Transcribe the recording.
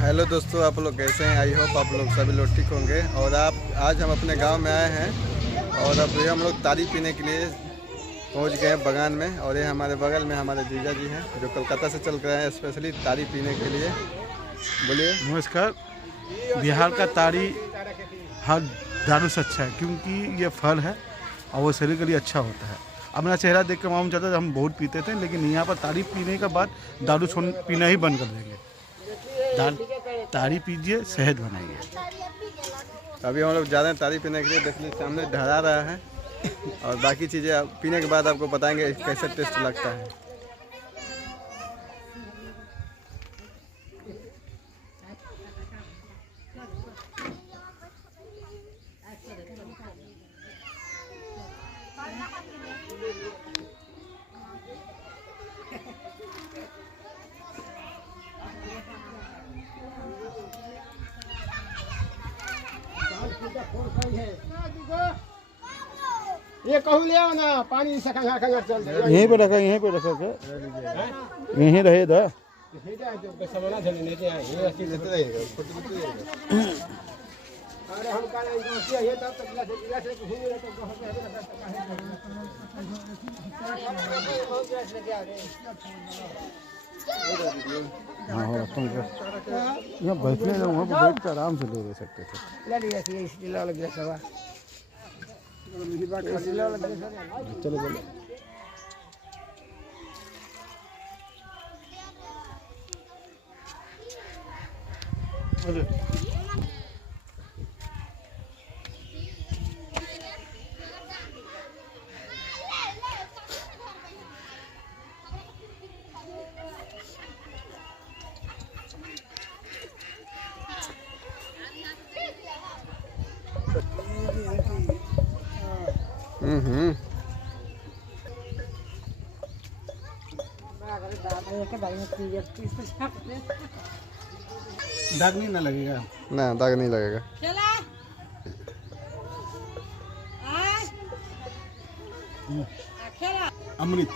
Hello दोस्तों, आप लोग कैसे हैं? आई होप आप लोग सभी लोग ठीक होंगे। और आज हम अपने गांव में आए हैं और अब ये हम लोग तारी पीने के लिए पहुंच गए हैं बगान में। और ये हमारे बगल में हमारे जीजा जी हैं जो कलकत्ता से चल कर आए हैं स्पेशली तारी पीने के लिए। बोलिए। नमस्कार। बिहार का तारी हर दारू से अच्छा है क्योंकि ये फल है और वो शरीर के लिए अच्छा होता है। अपना चेहरा देख कर मालूम चलता था हम बहुत पीते थे, लेकिन यहाँ पर तारी पीने के बाद दारू पीना ही बंद कर देंगे। तारी पीजिए, सेहत बनाइए। अभी हम लोग जा रहे हैं तारी पीने के लिए। देखिए सामने ढहरा रहा है और बाकी चीज़ें पीने के बाद आपको बताएंगे कैसे टेस्ट लगता है। ये कहूँ ले आओ ना, पानी से कहाँ कहाँ चल जाए। यहीं पे रखा क्या यहीं रहे था। अरे हम कल ये तब तक गिलास लेके घूम रहे तो हाँ, यहाँ बैठने लोग वहाँ पर बैठ कर आराम से ले सकते थे। ले लिया थी इसलिए ला लग गया सवा चलो चलो। दाग नहीं ना लगेगा? ना, दाग नहीं लगेगा। अमृत